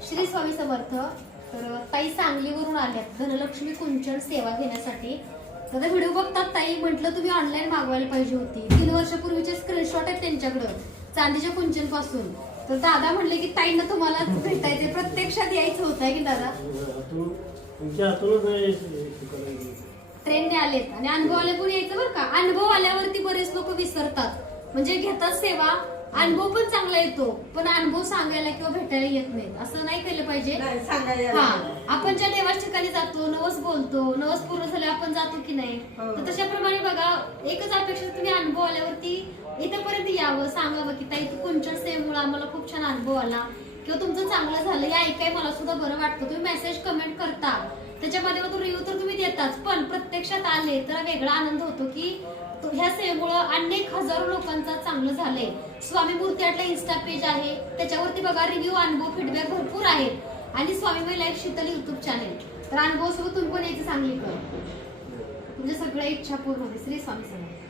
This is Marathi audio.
श्री स्वामी समर्थ. तर ताई सांगलीवरून आल्यात धनलक्ष्मी कुंचन सेवा घेण्यासाठी. तर व्हिडिओ बघतात ताई, म्हटलं तुम्ही ऑनलाईन मागवायला पाहिजे होती. 3 वर्षापूर्वीचे स्क्रीनशॉट आहेत त्यांच्याकडं चांदीच्या कुंचन पासून. तर दादा म्हणले की ताईंना तुम्हाला भेटायचे, प्रत्यक्षात यायचं होतं आहे की दादा. ट्रेनने आलेत आणि अनुभव आले पण यायचं बरं का. अनुभव आल्यावरती बरेच लोक विसरतात, म्हणजे घेतात सेवा, अनुभव पण चांगला येतो, पण अनुभव सांगायला किंवा भेटायला येत नाहीत. असं नाही केलं पाहिजे. हा, आपण ज्या देवाच्या ठिकाणी जातो, नवस बोलतो, नवस पूर्ण झाले आपण जातो की नाही, तर तशाप्रमाणे बघा, एकच अपेक्षा तुम्ही अनुभव आल्यावरती इथपर्यंत यावं, सांगावं की ताई तू कुंचन सेवेमुळे आम्हाला खूप छान अनुभव आला किंवा तुमचं चांगलं झालं, या ऐकाय मला सुद्धा बरं वाटतं. तुम्ही मेसेज कमेंट करता, त्याच्या माध्यमातून रिव्ह्यू तर तुम्ही देताच, पण प्रत्यक्षात आले तर वेगळा आनंद होतो की ह्या सेवेमुळे अनेक हजारो लोकांचा चांगलं झालंय. स्वामी मूर्ती आटला इंस्टा पेज आहे, त्याच्यावरती बघा रिव्ह्यू, अनुभव, फीडबॅक भरपूर आहेत. आणि स्वामी माय लाईफ शीतल युट्यूब चॅनेल. तर अनुभव सोबत तुम्ही पण यायचं सांगितलं, तुमच्या सगळ्या इच्छा पूर्ण होते. श्री स्वामी समर्थ.